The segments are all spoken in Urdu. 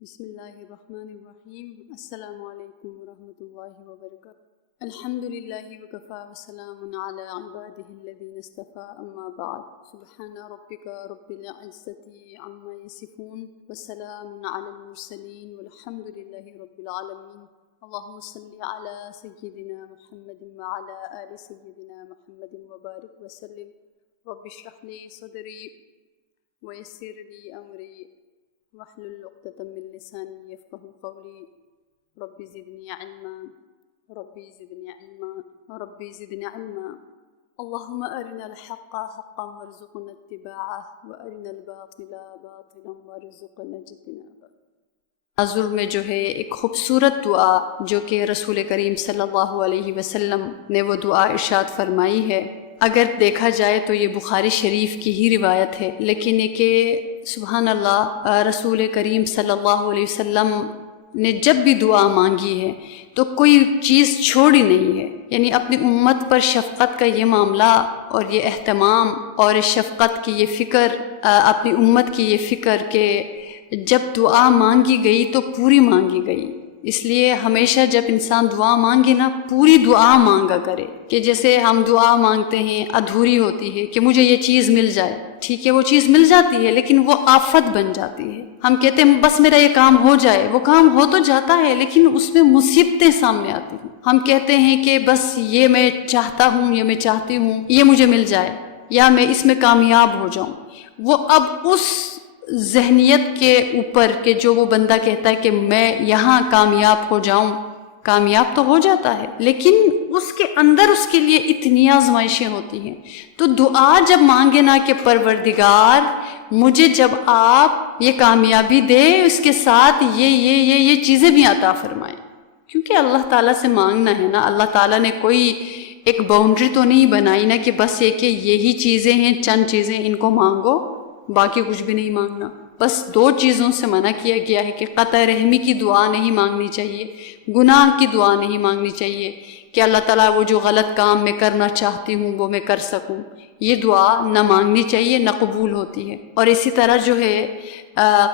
بسم اللہ الرحمن الرحیم۔ السلام علیکم ورحمۃ اللہ وبرکاتہ۔ الحمد للہ وکفیٰ وسلام علی عبادہ الذین اصطفیٰ، اما بعد۔ سبحان ربک رب العزۃ عما یصفون وسلام علی المرسلین والحمد للہ رب العالمین۔ اللہم صلی علی سیدنا محمد وعلی آل سیدنا محمد وبارک وسلم۔ رب اشرح لی صدری ویسر لی امری واحلل عقدۃ من لسانی یفقہوا قولی۔ رب زدنی علما ربی زدنی علما ربی زدنی علما۔ اللہم ارنا الحق حقا وارزقنا اتباعہ وارنا الباطل باطلا وارزقنا اجتنابہ۔ حضور میں جو ہے ایک خوبصورت دعا جو کہ رسول کریم صلی اللہ علیہ وسلم نے وہ دعا ارشاد فرمائی ہے۔ اگر دیکھا جائے تو یہ بخاری شریف کی ہی روایت ہے، لیکن یہ کہ سبحان اللہ رسول کریم صلی اللہ علیہ وسلم نے جب بھی دعا مانگی ہے تو کوئی چیز چھوڑی نہیں ہے، یعنی اپنی امت پر شفقت کا یہ معاملہ اور یہ اہتمام اور شفقت کی یہ فکر، اپنی امت کی یہ فکر کہ جب دعا مانگی گئی تو پوری مانگی گئی۔ اس لیے ہمیشہ جب انسان دعا مانگے نا، پوری دعا مانگا کرے، کہ جیسے ہم دعا مانگتے ہیں ادھوری ہوتی ہے کہ مجھے یہ چیز مل جائے، ٹھیک ہے وہ چیز مل جاتی ہے لیکن وہ آفت بن جاتی ہے۔ ہم کہتے ہیں بس میرا یہ کام ہو جائے، وہ کام ہو تو جاتا ہے لیکن اس میں مصیبتیں سامنے آتی ہیں۔ ہم کہتے ہیں کہ بس یہ میں چاہتا ہوں، یہ میں چاہتی ہوں یہ مجھے مل جائے یا میں اس میں کامیاب ہو جاؤں۔ وہ اب اس ذہنیت کے اوپر کہ جو وہ بندہ کہتا ہے کہ میں یہاں کامیاب ہو جاؤں، کامیاب تو ہو جاتا ہے لیکن اس کے اندر اس کے لیے اتنی آزمائشیں ہوتی ہیں۔ تو دعا جب مانگے نا کہ پروردگار مجھے جب آپ یہ کامیابی دے، اس کے ساتھ یہ چیزیں بھی عطا فرمائیں، کیونکہ اللہ تعالیٰ سے مانگنا ہے نا۔ اللہ تعالیٰ نے کوئی ایک باؤنڈری تو نہیں بنائی نا کہ بس یہ کہ یہی چیزیں ہیں، چند چیزیں ان کو مانگو، باقی کچھ بھی نہیں مانگنا۔ بس دو چیزوں سے منع کیا گیا ہے کہ قطع رحمی کی دعا نہیں مانگنی چاہیے، گناہ کی دعا نہیں مانگنی چاہیے کہ اللہ تعالیٰ وہ جو غلط کام میں کرنا چاہتی ہوں وہ میں کر سکوں، یہ دعا نہ مانگنی چاہیے، نہ قبول ہوتی ہے۔ اور اسی طرح جو ہے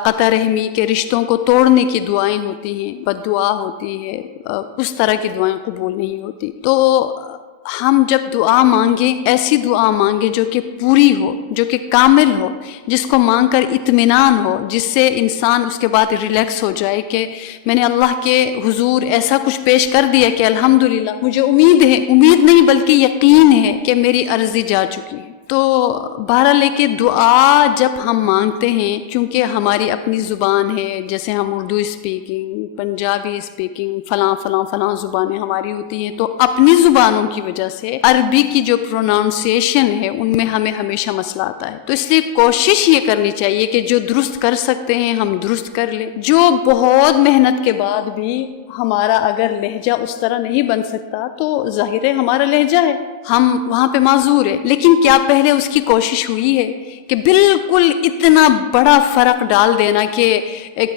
قطع رحمی کے رشتوں کو توڑنے کی دعائیں ہوتی ہیں، بد دعا ہوتی ہے، اس طرح کی دعائیں قبول نہیں ہوتی۔ تو ہم جب دعا مانگیں ایسی دعا مانگیں جو کہ پوری ہو، جو کہ کامل ہو، جس کو مانگ کر اطمینان ہو، جس سے انسان اس کے بعد ریلیکس ہو جائے کہ میں نے اللہ کے حضور ایسا کچھ پیش کر دیا کہ الحمدللہ مجھے امید ہے، امید نہیں بلکہ یقین ہے کہ میری عرضی جا چکی ہے۔ تو بہرحال لے کے دعا جب ہم مانگتے ہیں، چونکہ ہماری اپنی زبان ہے، جیسے ہم اردو اسپیکنگ، پنجابی اسپیکنگ، فلاں زبانیں ہماری ہوتی ہیں، تو اپنی زبانوں کی وجہ سے عربی کی جو پروناؤنسیشن ہے ان میں ہمیں ہمیشہ مسئلہ آتا ہے۔ تو اس لیے کوشش یہ کرنی چاہیے کہ جو درست کر سکتے ہیں ہم درست کر لیں۔ جو بہت محنت کے بعد بھی ہمارا اگر لہجہ اس طرح نہیں بن سکتا تو ظاہر ہے ہمارا لہجہ ہے، ہم وہاں پہ معذور ہے، لیکن کیا پہلے اس کی کوشش ہوئی ہے کہ بالکل اتنا بڑا فرق ڈال دینا کہ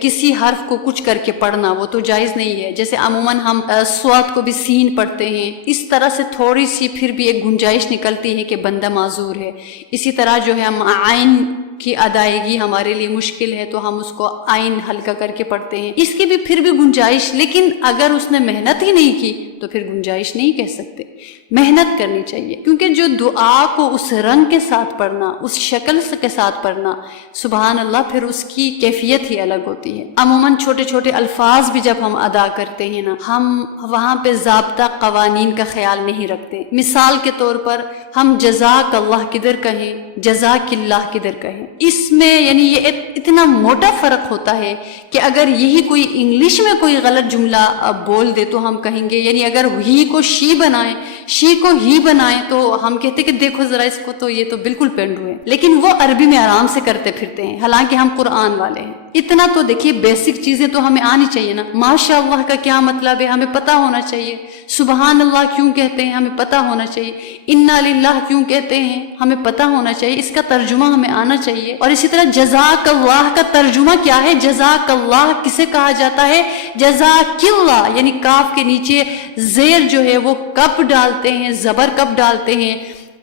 کسی حرف کو کچھ کر کے پڑھنا، وہ تو جائز نہیں ہے۔ جیسے عموماً ہم صاد کو بھی سین پڑھتے ہیں، اس طرح سے تھوڑی سی پھر بھی ایک گنجائش نکلتی ہے کہ بندہ معذور ہے۔ اسی طرح جو ہے ہم عین کی ادائیگی ہمارے لیے مشکل ہے تو ہم اس کو عین ہلکا کر کے پڑھتے ہیں، اس کی بھی پھر بھی گنجائش، لیکن اگر اس نے محنت ہی نہیں کی تو پھر گنجائش نہیں کہہ سکتے۔ محنت کرنی چاہیے، کیونکہ جو دعا کو اس رنگ کے ساتھ پڑھنا، اس شکل کے ساتھ پڑھنا، سبحان اللہ، پھر اس کی کیفیت ہی الگ ہوتی ہے۔ عموماً چھوٹے چھوٹے الفاظ بھی جب ہم ادا کرتے ہیں نا، ہم وہاں پہ ضابطہ قوانین کا خیال نہیں رکھتے۔ مثال کے طور پر ہم جزاک اللہ کدھر کہیں، جزاک اللہ کدھر کہیں، اس میں یعنی یہ اتنا موٹا فرق ہوتا ہے کہ اگر یہی کوئی انگلش میں کوئی غلط جملہ بول دے تو ہم کہیں گے، یعنی اگر ہی کو شی بنائیں، شی کو ہی بنائیں، تو ہم کہتے کہ دیکھو ذرا اس کو، تو یہ تو بالکل پینڈو ہے، لیکن وہ عربی میں آرام سے کرتے پھرتے ہیں، حالانکہ ہم قرآن والے ہیں۔ اتنا تو دیکھیے بیسک چیزیں تو ہمیں آنی چاہیے نا۔ ماشاء اللہ کا کیا مطلب ہے ہمیں پتہ ہونا چاہیے، سبحان اللہ کیوں کہتے ہیں ہمیں پتہ ہونا چاہیے، انا للہ کیوں کہتے ہیں ہمیں پتہ ہونا چاہیے، اس کا ترجمہ ہمیں آنا چاہیے۔ اور اسی طرح جزاک اللہ کا ترجمہ کیا ہے، جزاک اللہ کسے کہا جاتا ہے، جزاک اللہ، یعنی کاف کے نیچے زیر جو ہے وہ کب ڈالتے ہیں، زبر کب ڈالتے ہیں،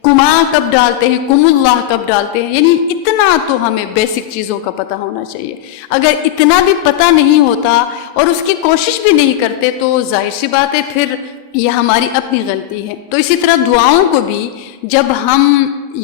کما کب ڈالتے ہیں، کم اللہ کب ڈالتے ہیں، یعنی اتنا تو ہمیں بیسک چیزوں کا پتہ ہونا چاہیے۔ اگر اتنا بھی پتہ نہیں ہوتا اور اس کی کوشش بھی نہیں کرتے تو ظاہر سی بات ہے پھر یہ ہماری اپنی غلطی ہے۔ تو اسی طرح دعاؤں کو بھی جب ہم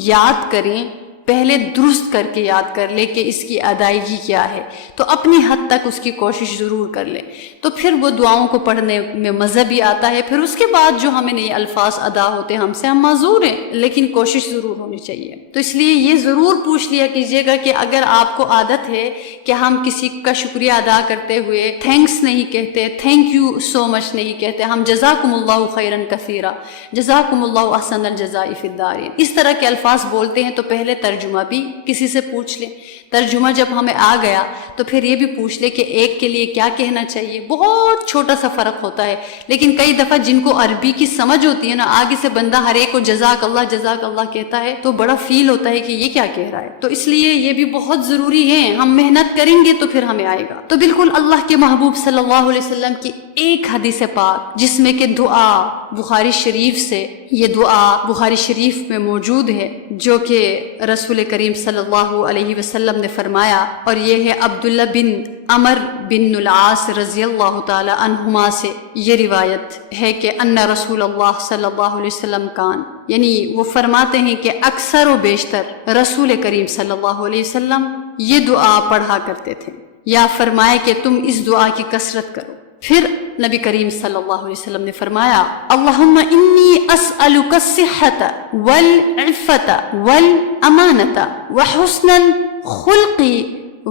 یاد کریں، پہلے درست کر کے یاد کر لیں کہ اس کی ادائیگی کیا ہے، تو اپنی حد تک اس کی کوشش ضرور کر لیں، تو پھر وہ دعاؤں کو پڑھنے میں مزہ بھی آتا ہے۔ پھر اس کے بعد جو ہمیں نئے الفاظ ادا ہوتے ہیں ہم سے، ہم معذور ہیں، لیکن کوشش ضرور ہونی چاہیے۔ تو اس لیے یہ ضرور پوچھ لیا کیجیے گا کہ اگر آپ کو عادت ہے کہ ہم کسی کا شکریہ ادا کرتے ہوئے تھینکس نہیں کہتے، تھینک یو سو مچ نہیں کہتے، ہم جزاکم اللہ خیرا کثیرا، جزاکم اللہ احسن الجزاء فی الدارین، اس طرح کے الفاظ بولتے ہیں تو پہلے ترجمہ بھی کسی سے پوچھ لیں۔ ترجمہ جب ہمیں آ گیا تو پھر یہ بھی پوچھ لے کہ ایک کے لیے کیا کہنا چاہیے۔ بہت چھوٹا سا فرق ہوتا ہے، لیکن کئی دفعہ جن کو عربی کی سمجھ ہوتی ہے نا، آگے سے بندہ ہر ایک کو جزاک اللہ کہتا ہے تو بڑا فیل ہوتا ہے کہ یہ کیا کہہ رہا ہے۔ تو اس لیے یہ بھی بہت ضروری ہے، ہم محنت کریں گے تو پھر ہمیں آئے گا۔ تو بالکل اللہ کے محبوب صلی اللہ علیہ وسلم کی ایک حدیث پاک جس میں کہ دعا بخاری شریف سے، یہ دعا بخاری شریف میں موجود ہے جو کہ رسول کریم صلی اللہ علیہ وسلم نے فرمایا، اور یہ ہے عبداللہ بن عمر بن العاص رضی اللہ تعالی عنہما سے یہ روایت ہے کہ ان رسول اللہ صلی اللہ علیہ وسلم کان، یعنی وہ فرماتے ہیں کہ اکثر و بیشتر رسول کریم صلی اللہ علیہ وسلم یہ دعا پڑھا کرتے تھے، یا فرمائے کہ تم اس دعا کی کثرت کرو۔ پھر نبی کریم صلی اللہ علیہ وسلم نے فرمایا اللہم انی اسألک الصحۃ والعفۃ والامانۃ وحسن الخلق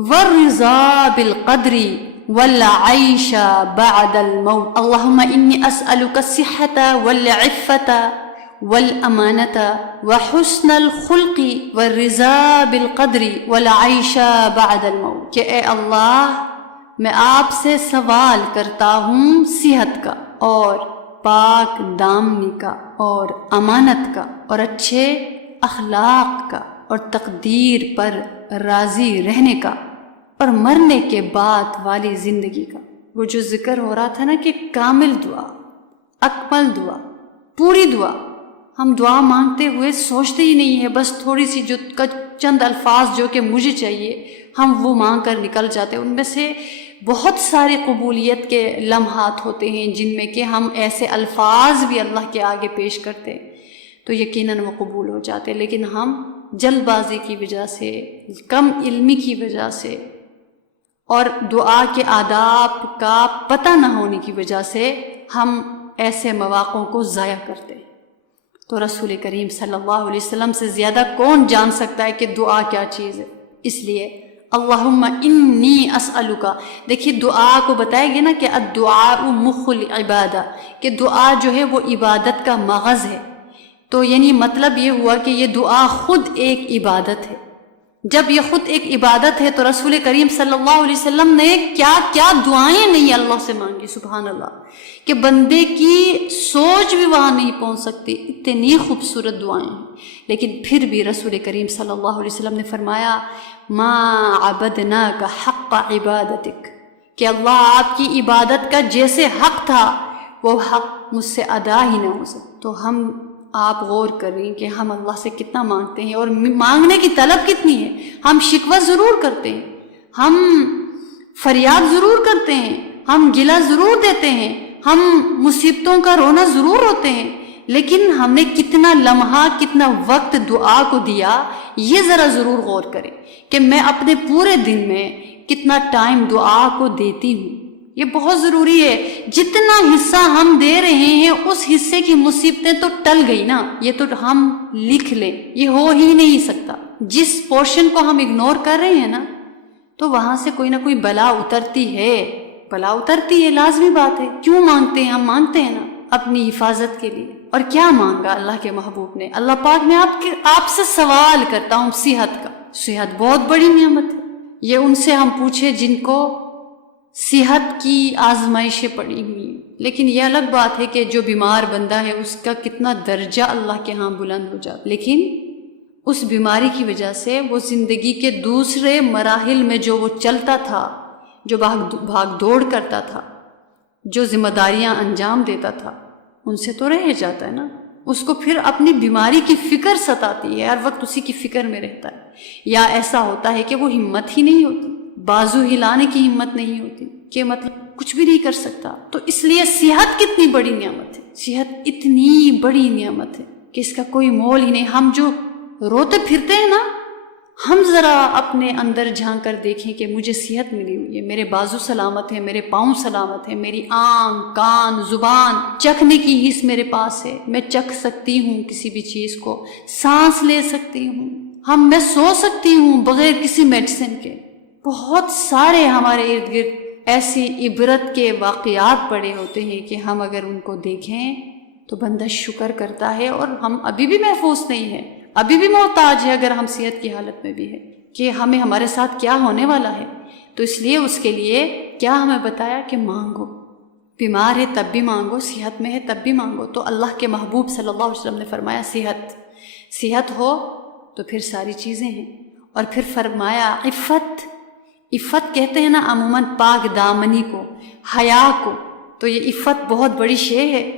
والرضا بالقدر والعیش بعد الموت۔ اللہم انی اسألک الصحۃ والعفۃ والامانۃ وحسن الخلق والرضا بالقدر والعیش بعد الموت، کہ اے اللہ میں آپ سے سوال کرتا ہوں صحت کا اور پاک دامنی کا اور امانت کا اور اچھے اخلاق کا اور تقدیر پر راضی رہنے کا اور مرنے کے بعد والی زندگی کا۔ وہ جو ذکر ہو رہا تھا نا کہ کامل دعا، اکمل دعا، پوری دعا، ہم دعا مانگتے ہوئے سوچتے ہی نہیں ہیں، بس تھوڑی سی جو چند الفاظ جو کہ مجھے چاہیے ہم وہ مانگ کر نکل جاتے ہیں۔ ان میں سے بہت سارے قبولیت کے لمحات ہوتے ہیں جن میں کہ ہم ایسے الفاظ بھی اللہ کے آگے پیش کرتے تو یقیناً وہ قبول ہو جاتے، لیکن ہم جلد بازی کی وجہ سے، کم علمی کی وجہ سے اور دعا کے آداب کا پتہ نہ ہونے کی وجہ سے ہم ایسے مواقعوں کو ضائع کرتے۔ تو رسول کریم صلی اللہ علیہ وسلم سے زیادہ کون جان سکتا ہے کہ دعا کیا چیز ہے؟ اس لیے اللہم انی اسألک، دیکھیے دعا کو بتایا گیا نا کہ الدعاء مخ العبادہ، کہ دعا جو ہے وہ عبادت کا مغز ہے۔ تو یعنی مطلب یہ ہوا کہ یہ دعا خود ایک عبادت ہے۔ جب یہ خود ایک عبادت ہے تو رسول کریم صلی اللہ علیہ وسلم نے کیا کیا دعائیں نہیں اللہ سے مانگی، سبحان اللہ، کہ بندے کی سوچ بھی وہاں نہیں پہنچ سکتی، اتنی خوبصورت دعائیں ہیں۔ لیکن پھر بھی رسول کریم صلی اللہ علیہ وسلم نے فرمایا ما عبدناک حق عبادتک، کہ اللہ آپ کی عبادت کا جیسے حق تھا وہ حق مجھ سے ادا ہی نہ ہو سکتا۔ تو ہم آپ غور کریں کہ ہم اللہ سے کتنا مانگتے ہیں اور مانگنے کی طلب کتنی ہے۔ ہم شکوہ ضرور کرتے ہیں، ہم فریاد ضرور کرتے ہیں، ہم گلہ ضرور دیتے ہیں، ہم مصیبتوں کا رونا ضرور ہوتے ہیں، لیکن ہم نے کتنا لمحہ کتنا وقت دعا کو دیا یہ ذرا ضرور غور کریں کہ میں اپنے پورے دن میں کتنا ٹائم دعا کو دیتی ہوں۔ یہ بہت ضروری ہے، جتنا حصہ ہم دے رہے ہیں اس حصے کی مصیبتیں تو ٹل گئی نا، یہ تو ہم لکھ لیں، یہ ہو ہی نہیں سکتا۔ جس پورشن کو ہم اگنور کر رہے ہیں نا تو وہاں سے کوئی نہ کوئی بلا اترتی ہے، بلا اترتی ہے، لازمی بات ہے۔ کیوں مانگتے ہیں؟ ہم مانگتے ہیں نا اپنی حفاظت کے لیے۔ اور کیا مانگا اللہ کے محبوب نے؟ اللہ پاک میں آپ سے سوال کرتا ہوں صحت کا۔ صحت بہت بڑی نعمت ہے، یہ ان سے ہم پوچھیں جن کو صحت کی آزمائشیں پڑی ہوئی ہیں۔ لیکن یہ الگ بات ہے کہ جو بیمار بندہ ہے اس کا کتنا درجہ اللہ کے ہاں بلند ہو جاتا، لیکن اس بیماری کی وجہ سے وہ زندگی کے دوسرے مراحل میں جو وہ چلتا تھا، جو بھاگ دوڑ کرتا تھا، جو ذمہ داریاں انجام دیتا تھا، ان سے تو رہ جاتا ہے نا، اس کو پھر اپنی بیماری کی فکر ستاتی ہے، ہر وقت اسی کی فکر میں رہتا ہے، یا ایسا ہوتا ہے کہ وہ ہمت ہی نہیں ہوتی، بازو ہلانے کی ہمت نہیں ہوتی کہ مطلب کچھ بھی نہیں کر سکتا۔ تو اس لیے صحت کتنی بڑی نعمت ہے، صحت اتنی بڑی نعمت ہے کہ اس کا کوئی مول ہی نہیں۔ ہم جو روتے پھرتے ہیں نا، ہم ذرا اپنے اندر جھانک کر دیکھیں کہ مجھے صحت ملی ہوئی ہے، میرے بازو سلامت ہے، میرے پاؤں سلامت ہے، میری آنکھ، کان، زبان، چکھنے کی حس میرے پاس ہے، میں چکھ سکتی ہوں کسی بھی چیز کو، سانس لے سکتی ہوں، میں سو سکتی ہوں بغیر کسی میڈیسن کے۔ بہت سارے ہمارے ارد گرد ایسی عبرت کے واقعات پڑے ہوتے ہیں کہ ہم اگر ان کو دیکھیں تو بندہ شکر کرتا ہے، اور ہم ابھی بھی محفوظ نہیں ہیں، ابھی بھی محتاج ہے اگر ہم صحت کی حالت میں بھی ہے کہ ہمیں ہمارے ساتھ کیا ہونے والا ہے۔ تو اس لیے اس کے لیے کیا ہمیں بتایا کہ مانگو، بیمار ہے تب بھی مانگو، صحت میں ہے تب بھی مانگو۔ تو اللہ کے محبوب صلی اللہ علیہ وسلم نے فرمایا صحت ہو تو پھر ساری چیزیں ہیں، اور پھر فرمایا عفت کہتے ہیں نا عموماً پاک دامنی کو، حیا کو، تو یہ عفت بہت بڑی شے ہے۔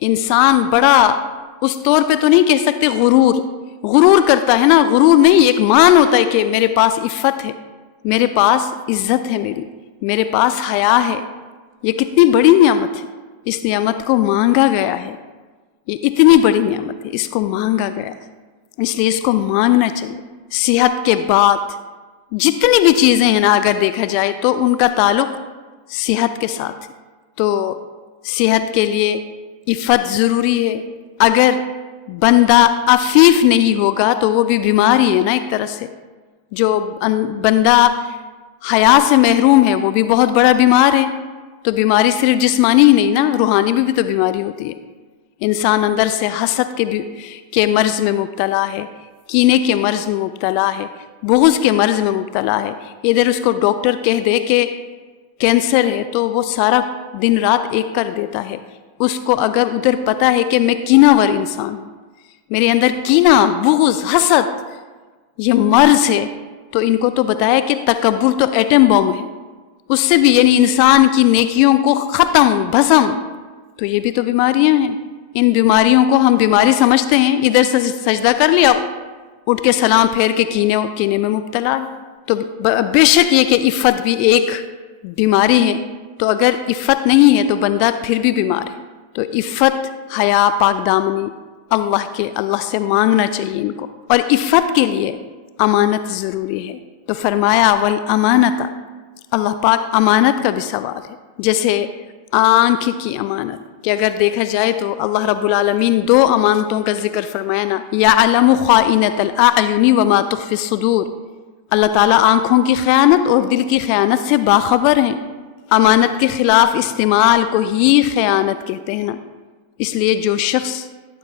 انسان بڑا اس طور پہ تو نہیں کہہ سکتے غرور کرتا ہے نا، غرور نہیں، ایک مان ہوتا ہے کہ میرے پاس عفت ہے، میرے پاس عزت ہے، میرے پاس حیا ہے۔ یہ کتنی بڑی نعمت ہے، اس نعمت کو مانگا گیا ہے، یہ اتنی بڑی نعمت ہے، اس کو مانگا گیا ہے، اس لیے اس کو مانگنا چاہیے۔ صحت کے بعد جتنی بھی چیزیں ہیں نا، اگر دیکھا جائے تو ان کا تعلق صحت کے ساتھ ہے۔ تو صحت کے لیے عفت ضروری ہے۔ اگر بندہ عفیف نہیں ہوگا تو وہ بھی بیماری ہے نا ایک طرح سے۔ جو بندہ حیا سے محروم ہے وہ بھی بہت بڑا بیمار ہے۔ تو بیماری صرف جسمانی ہی نہیں نا، روحانی بھی تو بیماری ہوتی ہے۔ انسان اندر سے حسد کے مرض میں مبتلا ہے، کینے کے مرض میں مبتلا ہے، بغض کے مرض میں مبتلا ہے۔ ادھر اس کو ڈاکٹر کہہ دے کہ کینسر ہے تو وہ سارا دن رات ایک کر دیتا ہے۔ اس کو اگر ادھر پتہ ہے کہ میں کینہ ور انسان ہوں، میرے اندر کینہ، بغض، حسد یہ مرض ہے، تو ان کو تو بتایا کہ تکبر تو ایٹم بم ہے، اس سے بھی یعنی انسان کی نیکیوں کو ختم بھسم، تو یہ بھی تو بیماریاں ہیں۔ ان بیماریوں کو ہم بیماری سمجھتے ہیں، ادھر سے سجدہ کر لیا، اٹھ کے سلام پھیر کے کینے میں مبتلا ہے۔ تو بے شک یہ کہ عفت بھی ایک بیماری ہے، تو اگر عفت نہیں ہے تو بندہ پھر بھی بیمار ہے۔ تو عفت، حیا، پاک دامنی اللہ سے مانگنا چاہیے ان کو۔ اور عفت کے لیے امانت ضروری ہے، تو فرمایا والامانت، اللہ پاک امانت کا بھی سوال ہے۔ جیسے آنکھ کی امانت کہ اگر دیکھا جائے تو اللہ رب العالمین 2 امانتوں کا ذکر فرمایا نا، یعلم خائنۃ الاعین وما تخفی الصدور، اللہ تعالیٰ آنکھوں کی خیانت اور دل کی خیانت سے باخبر ہیں۔ امانت کے خلاف استعمال کو ہی خیانت کہتے ہیں نا۔ اس لیے جو شخص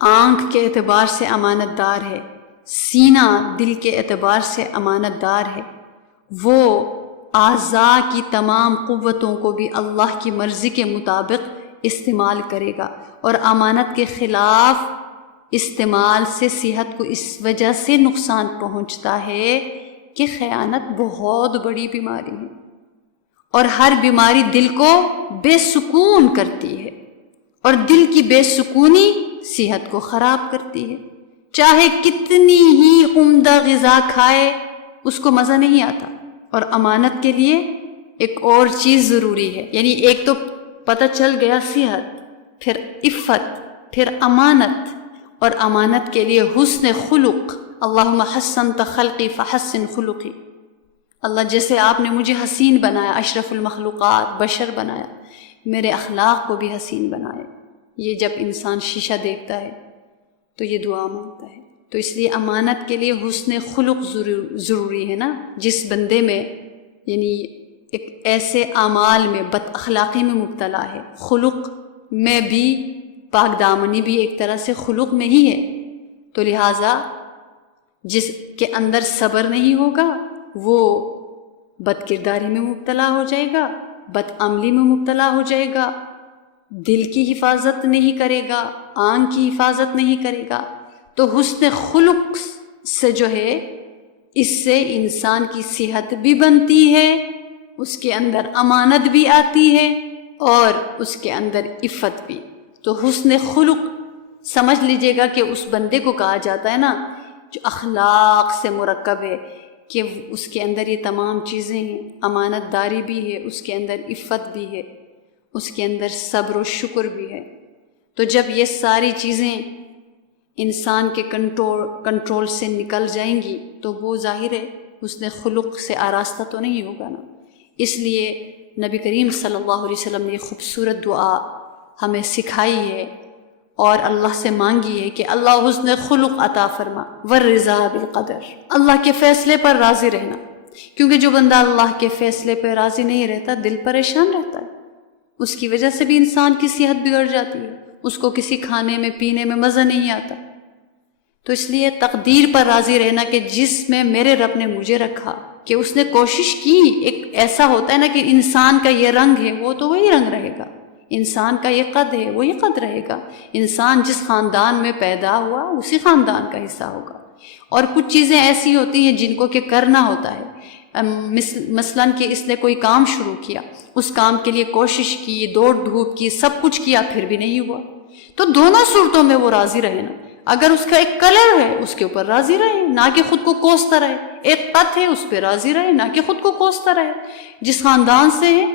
آنکھ کے اعتبار سے امانت دار ہے، سینہ دل کے اعتبار سے امانت دار ہے، وہ اعضاء کی تمام قوتوں کو بھی اللہ کی مرضی کے مطابق استعمال کرے گا۔ اور امانت کے خلاف استعمال سے صحت کو اس وجہ سے نقصان پہنچتا ہے کہ خیانت بہت بڑی بیماری ہے، اور ہر بیماری دل کو بے سکون کرتی ہے، اور دل کی بے سکونی صحت کو خراب کرتی ہے۔ چاہے کتنی ہی عمدہ غذا کھائے اس کو مزہ نہیں آتا۔ اور امانت کے لیے ایک اور چیز ضروری ہے، یعنی ایک تو پتہ چل گیا صحت، پھر عفت، پھر امانت، اور امانت کے لیے حسن خلق۔ اللہم حسنت خلقی فحسن خلقی، اللہ جیسے آپ نے مجھے حسین بنایا، اشرف المخلوقات بشر بنایا، میرے اخلاق کو بھی حسین بنائے۔ یہ جب انسان شیشہ دیکھتا ہے تو یہ دعا مانگتا ہے۔ تو اس لیے امانت کے لیے حسن خلق ضروری ہے نا۔ جس بندے میں یعنی ایک ایسے اعمال میں بد اخلاقی میں مبتلا ہے، خلق میں بھی، پاک دامنی بھی ایک طرح سے خلق میں ہی ہے، تو لہٰذا جس کے اندر صبر نہیں ہوگا وہ بد کرداری میں مبتلا ہو جائے گا، بد عملی میں مبتلا ہو جائے گا، دل کی حفاظت نہیں کرے گا، آنکھ کی حفاظت نہیں کرے گا۔ تو حسن خلق سے جو ہے، اس سے انسان کی صحت بھی بنتی ہے، اس کے اندر امانت بھی آتی ہے، اور اس کے اندر عفت بھی۔ تو حسن خلق سمجھ لیجیے گا کہ اس بندے کو کہا جاتا ہے نا جو اخلاق سے مرکب ہے، کہ اس کے اندر یہ تمام چیزیں ہیں، امانت داری بھی ہے، اس کے اندر عفت بھی ہے، اس کے اندر صبر و شکر بھی ہے۔ تو جب یہ ساری چیزیں انسان کے کنٹرول سے نکل جائیں گی تو وہ ظاہر ہے حسن خلق سے آراستہ تو نہیں ہوگا نا۔ اس لیے نبی کریم صلی اللہ علیہ وسلم نے یہ خوبصورت دعا ہمیں سکھائی ہے اور اللہ سے مانگی ہے کہ اللہ حسن خلق عطا فرما، والرضا بالقدر، اللہ کے فیصلے پر راضی رہنا، کیونکہ جو بندہ اللہ کے فیصلے پر راضی نہیں رہتا دل پریشان رہتا ہے، اس کی وجہ سے بھی انسان کی صحت بگڑ جاتی ہے، اس کو کسی کھانے میں پینے میں مزہ نہیں آتا۔ تو اس لیے تقدیر پر راضی رہنا کہ جس میں میرے رب نے مجھے رکھا، کہ اس نے کوشش کی، ایک ایسا ہوتا ہے نا کہ انسان کا یہ رنگ ہے وہ تو وہی رنگ رہے گا، انسان کا یہ قد ہے وہی قد رہے گا، انسان جس خاندان میں پیدا ہوا اسی خاندان کا حصہ ہوگا۔ اور کچھ چیزیں ایسی ہوتی ہیں جن کو کہ کرنا ہوتا ہے، مثلاً کہ اس نے کوئی کام شروع کیا، اس کام کے لیے کوشش کی، دوڑ دھوپ کی، سب کچھ کیا، پھر بھی نہیں ہوا، تو دونوں صورتوں میں وہ راضی رہے نا۔ اگر اس کا ایک کلر ہے اس کے اوپر راضی رہے، نہ کہ خود کو کوستا رہے، ایک قد ہے اس پہ راضی رہے، نہ کہ خود کو کوستا رہے۔ جس خاندان سے ہے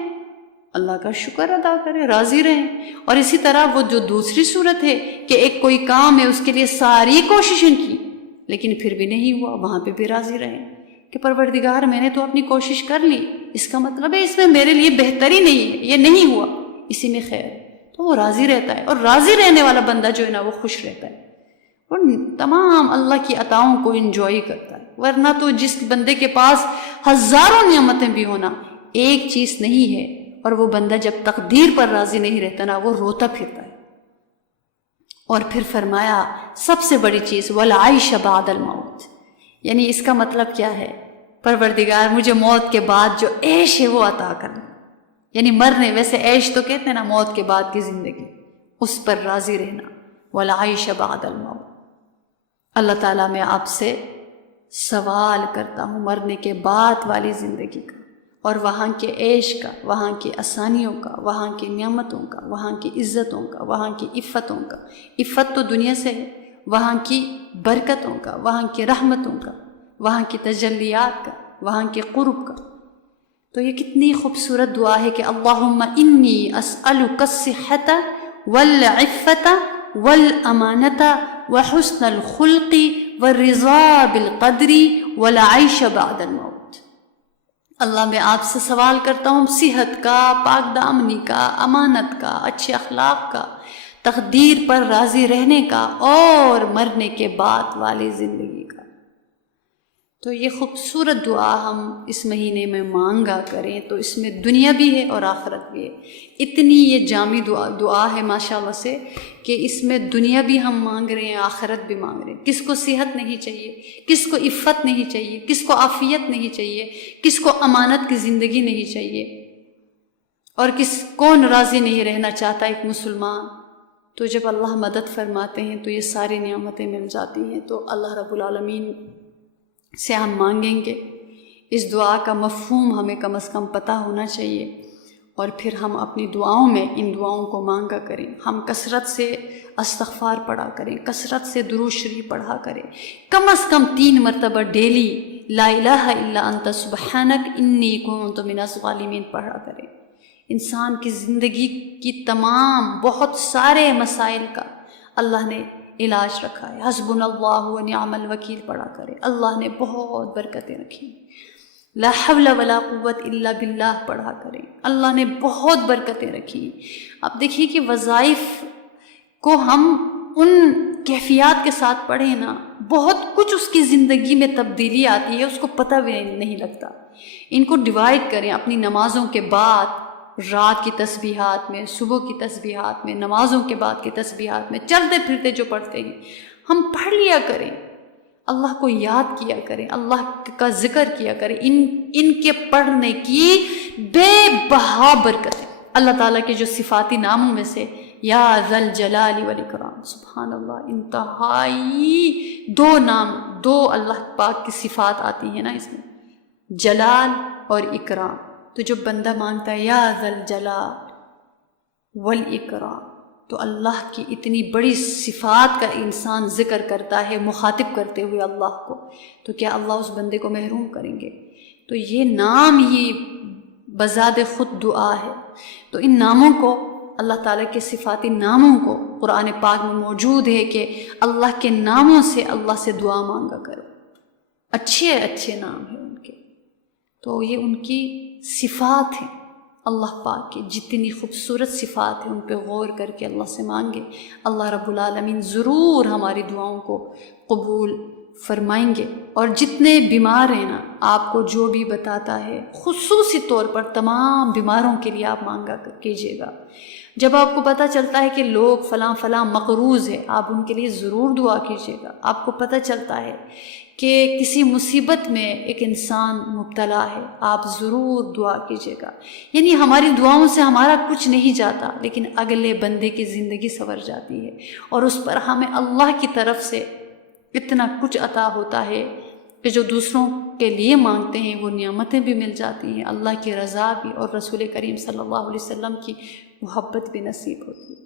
اللہ کا شکر ادا کرے، راضی رہیں۔ اور اسی طرح وہ جو دوسری صورت ہے کہ ایک کوئی کام ہے اس کے لیے ساری کوششیں کی لیکن پھر بھی نہیں ہوا، وہاں پہ بھی راضی رہیں کہ پروردگار میں نے تو اپنی کوشش کر لی، اس کا مطلب ہے اس میں میرے لیے بہتری نہیں ہے، یہ نہیں ہوا، اسی میں خیر، تو وہ راضی رہتا ہے۔ اور راضی رہنے والا بندہ جو ہے نا وہ خوش رہتا ہے اور تمام اللہ کی عطاؤں کو انجوائے کرتا ہے۔ ورنہ تو جس بندے کے پاس ہزاروں نعمتیں بھی ہونا ایک چیز نہیں ہے، اور وہ بندہ جب تقدیر پر راضی نہیں رہتا نا وہ روتا پھرتا ہے۔ اور پھر فرمایا سب سے بڑی چیز والعیش بعد الموت، یعنی اس کا مطلب کیا ہے؟ پروردگار مجھے موت کے بعد جو عیش ہے وہ عطا کرنا، یعنی مرنے، ویسے عیش تو کہتے ہیں نا موت کے بعد کی زندگی، اس پر راضی رہنا، والعیش بعد الموت۔ اللہ تعالیٰ میں آپ سے سوال کرتا ہوں مرنے کے بعد والی زندگی کا، اور وہاں کے عیش کا، وہاں کی آسانیوں کا، وہاں کی نعمتوں کا، وہاں کی عزتوں کا، وہاں کی عفتوں کا۔ عفت تو دنیا سے ہے، وہاں کی برکتوں کا، وہاں کی رحمتوں کا، وہاں کی تجلیات کا، وہاں کے قرب کا۔ تو یہ کتنی خوبصورت دعا ہے کہ اللہم انی اسألک الصحۃ والعفۃ والامانۃ وحسن الخلق والرضا بالقدر والعیش بعد الموت۔ اللہ میں آپ سے سوال کرتا ہوں صحت کا، پاک دامنی کا، امانت کا، اچھے اخلاق کا، تقدیر پر راضی رہنے کا، اور مرنے کے بعد والی زندگی کا۔ تو یہ خوبصورت دعا ہم اس مہینے میں مانگا کریں تو اس میں دنیا بھی ہے اور آخرت بھی ہے۔ اتنی یہ جامع دعا ہے ماشاءاللہ سے کہ اس میں دنیا بھی ہم مانگ رہے ہیں، آخرت بھی مانگ رہے ہیں۔ کس کو صحت نہیں چاہیے، کس کو عفت نہیں چاہیے، کس کو عافیت نہیں چاہیے، کس کو امانت کی زندگی نہیں چاہیے، اور کون راضی نہیں رہنا چاہتا ایک مسلمان۔ تو جب اللہ مدد فرماتے ہیں تو یہ ساری نعمتیں مل جاتی ہیں۔ تو اللہ رب العالمین سے ہم مانگیں گے، اس دعا کا مفہوم ہمیں کم از کم پتہ ہونا چاہیے، اور پھر ہم اپنی دعاؤں میں ان دعاؤں کو مانگا کریں۔ ہم کثرت سے استغفار پڑھا کریں، کثرت سے درود شریف پڑھا کریں، کم از کم 3 مرتبہ ڈیلی لا الہ الا انت سبحانک انی کنت من الظالمین پڑھا کریں۔ انسان کی زندگی کی تمام بہت سارے مسائل کا اللہ نے علاج رکھا ہے۔ حسبنا اللہ و نعم الوکیل پڑھا کرے، اللہ نے بہت برکتیں رکھی۔ لا حول ولا قوت الا باللہ پڑھا کریں، اللہ نے بہت برکتیں رکھی۔ اب دیکھیے کہ وظائف کو ہم ان کیفیات کے ساتھ پڑھیں نا، بہت کچھ اس کی زندگی میں تبدیلی آتی ہے، اس کو پتہ بھی نہیں لگتا۔ ان کو ڈیوائڈ کریں اپنی نمازوں کے بعد، رات کی تسبیحات میں، صبح کی تسبیحات میں، نمازوں کے بعد کی تسبیحات میں، چلتے پھرتے جو پڑھتے ہیں ہم پڑھ لیا کریں، اللہ کو یاد کیا کریں، اللہ کا ذکر کیا کریں۔ ان کے پڑھنے کی بے بہا برکتیں، اللہ تعالیٰ کے جو صفاتی ناموں میں سے یا ذا الجلال والاکرام، سبحان اللہ، انتہائی 2 نام، 2 اللہ پاک کی صفات آتی ہیں نا اس میں، جلال اور اکرام۔ تو جو بندہ مانگتا ہے یا ذا الجلال والاکرام، تو اللہ کی اتنی بڑی صفات کا انسان ذکر کرتا ہے مخاطب کرتے ہوئے اللہ کو، تو کیا اللہ اس بندے کو محروم کریں گے؟ تو یہ نام ہی بذات خود دعا ہے۔ تو ان ناموں کو، اللہ تعالیٰ کے صفاتی ناموں کو قرآن پاک میں موجود ہے کہ اللہ کے ناموں سے اللہ سے دعا مانگا کرو، اچھے اچھے نام ہیں ان کے، تو یہ ان کی صفات ہیں اللہ پاک کی، جتنی خوبصورت صفات ہیں ان پہ غور کر کے اللہ سے مانگے، اللہ رب العالمین ضرور ہماری دعاؤں کو قبول فرمائیں گے۔ اور جتنے بیمار ہیں نا، آپ کو جو بھی بتاتا ہے خصوصی طور پر تمام بیماروں کے لیے آپ مانگا کیجیے گا۔ جب آپ کو پتہ چلتا ہے کہ لوگ فلاں فلاں مقروض ہے، آپ ان کے لیے ضرور دعا کیجیے گا۔ آپ کو پتہ چلتا ہے کہ کسی مصیبت میں ایک انسان مبتلا ہے، آپ ضرور دعا کیجیے گا۔ یعنی ہماری دعاؤں سے ہمارا کچھ نہیں جاتا، لیکن اگلے بندے کی زندگی سنور جاتی ہے، اور اس پر ہمیں اللہ کی طرف سے اتنا کچھ عطا ہوتا ہے کہ جو دوسروں کے لیے مانگتے ہیں وہ نعمتیں بھی مل جاتی ہیں، اللہ کی رضا بھی، اور رسول کریم صلی اللہ علیہ وسلم کی محبت بھی نصیب ہوتی ہے۔